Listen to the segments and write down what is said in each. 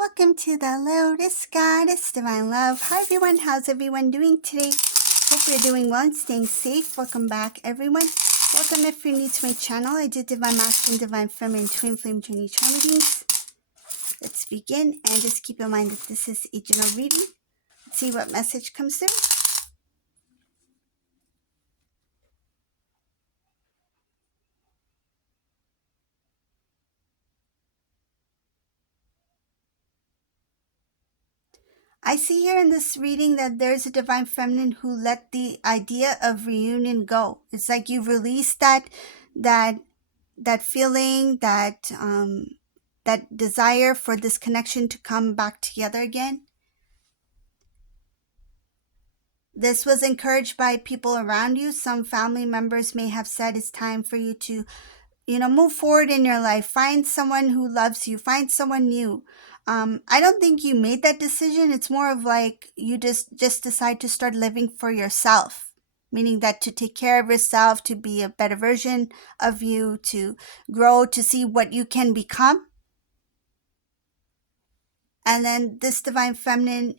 Welcome to the Lotus Goddess Divine Love. Hi everyone, how's everyone doing today? Hope you're doing well and staying safe. Welcome back everyone. Welcome if you're new to my channel. I do Divine Masculine, Divine Feminine, Twin Flame Journey channel readings. Let's begin and just keep in mind that this is a general reading. Let's see what message comes through. I see here in this reading that there's a Divine Feminine who let the idea of reunion go. It's like you've released that feeling, that desire for this connection to come back together again. This was encouraged by people around you. Some family members may have said it's time for you to move forward in your life, find someone who loves you, find someone new. I don't think you made that decision. It's more of like you just decide to start living for yourself, meaning that to take care of yourself, to be a better version of you, to grow, to see what you can become. And then this Divine Feminine,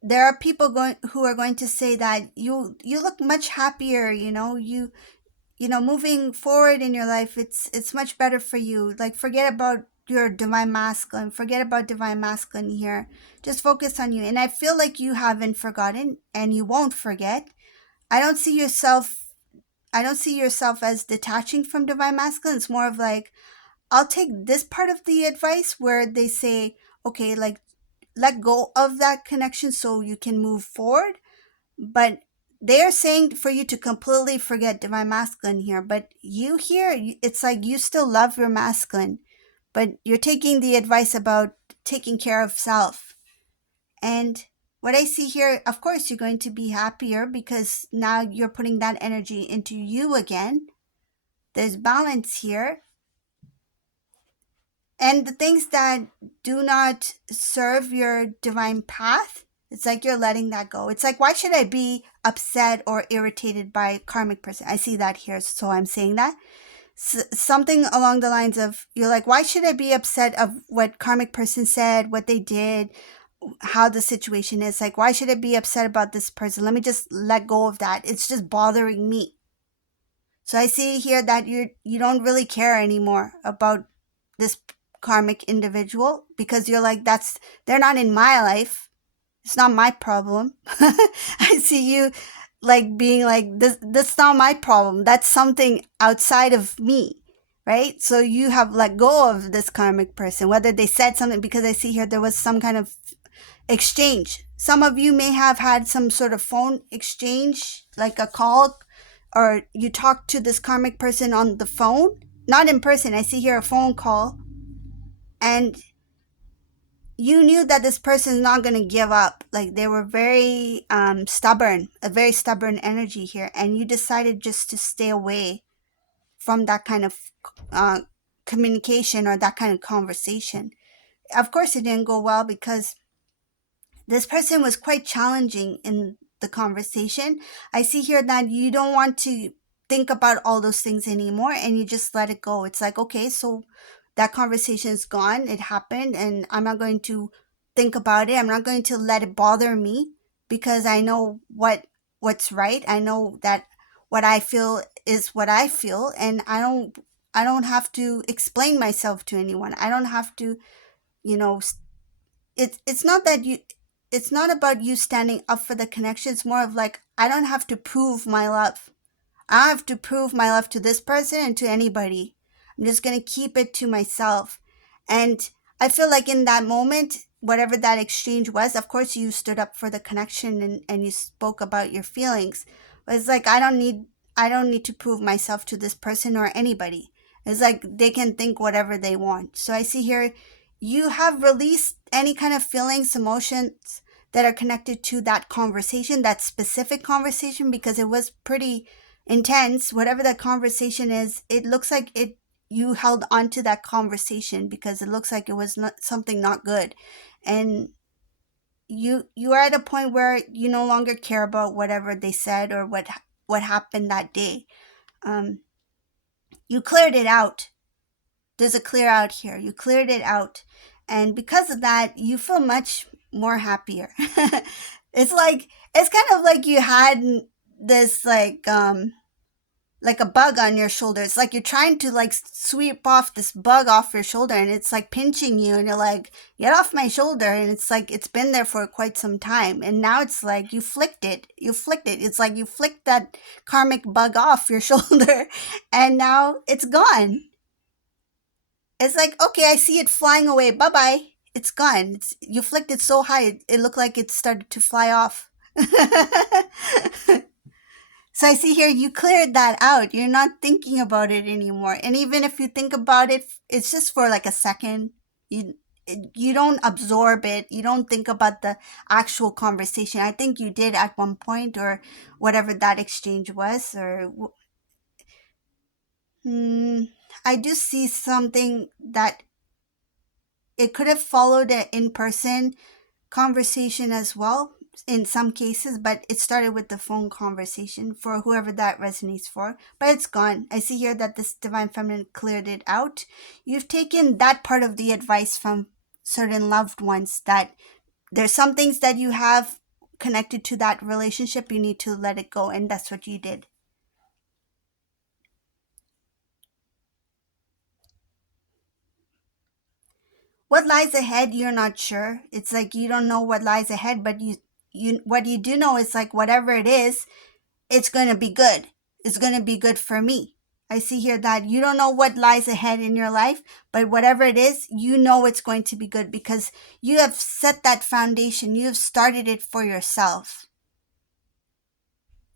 there are people who are going to say that you look much happier, moving forward in your life, it's much better for you. Like, forget about your Divine Masculine, forget about Divine Masculine here. Just focus on you. And I feel like you haven't forgotten and you won't forget. I don't see yourself as detaching from Divine Masculine. It's more of like, I'll take this part of the advice where they say, okay, like, let go of that connection so you can move forward. But they are saying for you to completely forget Divine Masculine here. But you here, it's like you still love your masculine, but you're taking the advice about taking care of self. And what I see here, of course, you're going to be happier because now you're putting that energy into you again. There's balance here. And the things that do not serve your divine path, it's like you're letting that go. It's like, why should I be upset or irritated by a karmic person? I see that here, so I'm saying that. Something along the lines of, you're like, why should I be upset of what karmic person said, what they did, how the situation is? Like, why should I be upset about this person? Let me just let go of that. It's just bothering me. So I see here that you don't really care anymore about this karmic individual because you're like, they're not in my life. It's not my problem. I see you like being like, that's not my problem. That's something outside of me, right? So you have let go of this karmic person, whether they said something, because I see here there was some kind of exchange. Some of you may have had some sort of phone exchange, like a call, or you talk to this karmic person on the phone, not in person. I see here a phone call, and you knew that this person is not going to give up. Like, they were very stubborn, a very stubborn energy here, and you decided just to stay away from that kind of communication or that kind of conversation. Of course, it didn't go well because this person was quite challenging in the conversation. I see here that you don't want to think about all those things anymore and you just let it go. It's like, okay, so that conversation is gone. It happened and I'm not going to think about it. I'm not going to let it bother me because I know what's right. I know that what I feel is what I feel, and I don't have to explain myself to anyone. I don't have to, it's not that it's not about you standing up for the connection. It's more of like, I don't have to prove my love. I don't have to prove my love to this person and to anybody. I'm just going to keep it to myself. And I feel like in that moment, whatever that exchange was, of course you stood up for the connection and you spoke about your feelings. But it's like, I don't need to prove myself to this person or anybody. It's like they can think whatever they want. So I see here, you have released any kind of feelings, emotions that are connected to that conversation, that specific conversation, because it was pretty intense. Whatever that conversation is, it looks like you held on to that conversation because it looks like it was not something not good. And you are at a point where you no longer care about whatever they said or what happened that day. You cleared it out. There's a clear out here. You cleared it out. And because of that, you feel much more happier. It's like, it's kind of like you had this like a bug on your shoulder. It's like you're trying to like sweep off this bug off your shoulder, and it's like pinching you, and you're like, get off my shoulder. And it's like it's been there for quite some time, and now it's like you flicked it. You flicked it. It's like you flicked that karmic bug off your shoulder, and now it's gone. It's like, okay, I see it flying away. Bye bye. It's gone. You flicked it so high, it looked like it started to fly off. So I see here you cleared that out. You're not thinking about it anymore. And even if you think about it, it's just for like a second. You you don't absorb it. You don't think about the actual conversation. I think you did at one point, or whatever that exchange was. Or hmm, I do see something that it could have followed an in-person conversation as well in some cases, but it started with the phone conversation for whoever that resonates for. But it's gone. I see here that this divine feminine cleared it out. You've taken that part of the advice from certain loved ones, that there's some things that you have connected to that relationship, you need to let it go, and that's what you did. What lies ahead, you're not sure. It's like you don't know what lies ahead, but you what you do know is like whatever it is, it's going to be good. It's going to be good for me. I see here that you don't know what lies ahead in your life, but whatever it is, you know it's going to be good because you have set that foundation. You have started it for yourself.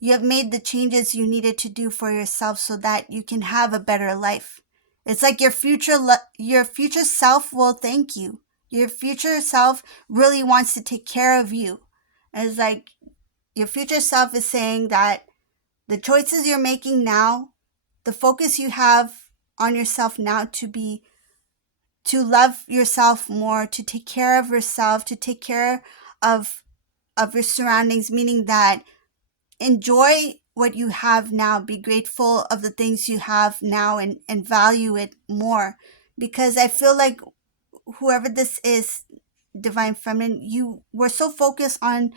You have made the changes you needed to do for yourself so that you can have a better life. It's like your future self will thank you. Your future self really wants to take care of you. And it's like your future self is saying that the choices you're making now, the focus you have on yourself now, to love yourself more, to take care of yourself, to take care of your surroundings, meaning that enjoy what you have now, be grateful of the things you have now, and value it more. Because I feel like whoever this is, divine feminine, you were so focused on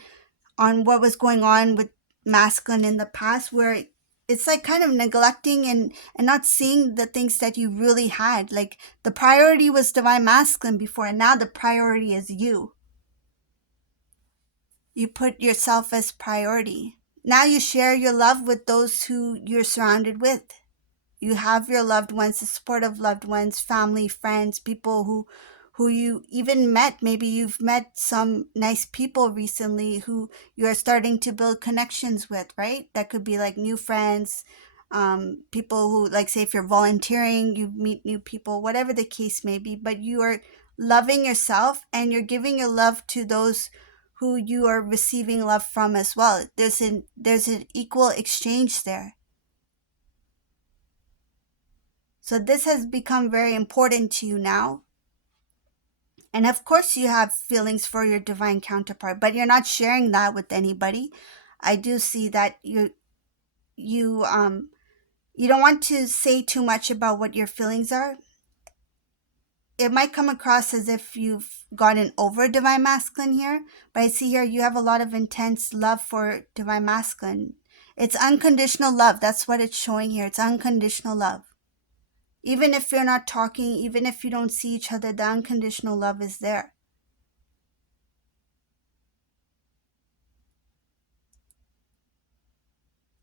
what was going on with masculine in the past, where it's like kind of neglecting and not seeing the things that you really had. Like the priority was divine masculine before, and now the priority is you. You put yourself as priority. Now you share your love with those who you're surrounded with. You have your loved ones, the support of loved ones, family, friends, people who you even met. Maybe you've met some nice people recently who you're starting to build connections with, right? That could be like new friends, people who, like, say if you're volunteering, you meet new people, whatever the case may be. But you are loving yourself, and you're giving your love to those who you are receiving love from as well. There's an equal exchange there. So this has become very important to you now. And of course you have feelings for your divine counterpart, but you're not sharing that with anybody. I do see that you you don't want to say too much about what your feelings are. It might come across as if you've gotten over divine masculine here, but I see here you have a lot of intense love for divine masculine. It's unconditional love. That's what it's showing here. It's unconditional love. Even if you're not talking, even if you don't see each other, the unconditional love is there.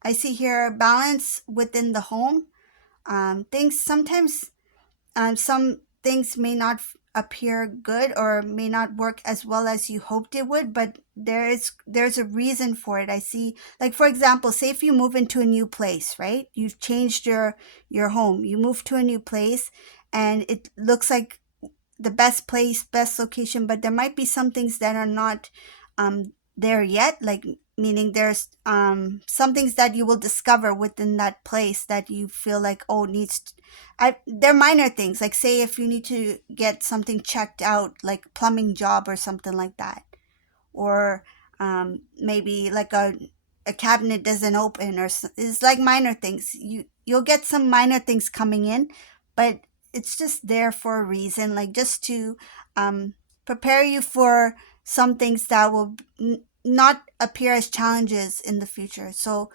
I see here balance within the home. Things sometimes, some things may not appear good or may not work as well as you hoped it would, but there's a reason for it. I see, like for example, say if you move into a new place, right? You've changed your home. You move to a new place, and it looks like the best place, best location, but there might be some things that are not there yet, like meaning there's some things that you will discover within that place that you feel like, oh, they're minor things, like say if you need to get something checked out, like plumbing job or something like that, or maybe like a cabinet doesn't open, or it's like minor things. You'll get some minor things coming in, but it's just there for a reason, like just to um, prepare you for some things that will not appear as challenges in the future. So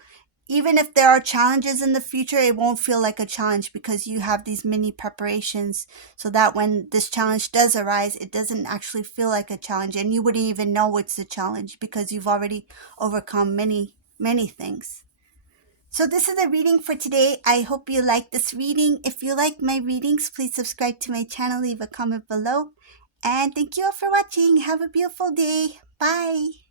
even if there are challenges in the future, it won't feel like a challenge because you have these mini preparations so that when this challenge does arise, it doesn't actually feel like a challenge and you wouldn't even know it's a challenge because you've already overcome many things. So this is the reading for today. I hope you like this reading. If you like my readings, please subscribe to my channel, leave a comment below. And thank you all for watching. Have a beautiful day. Bye.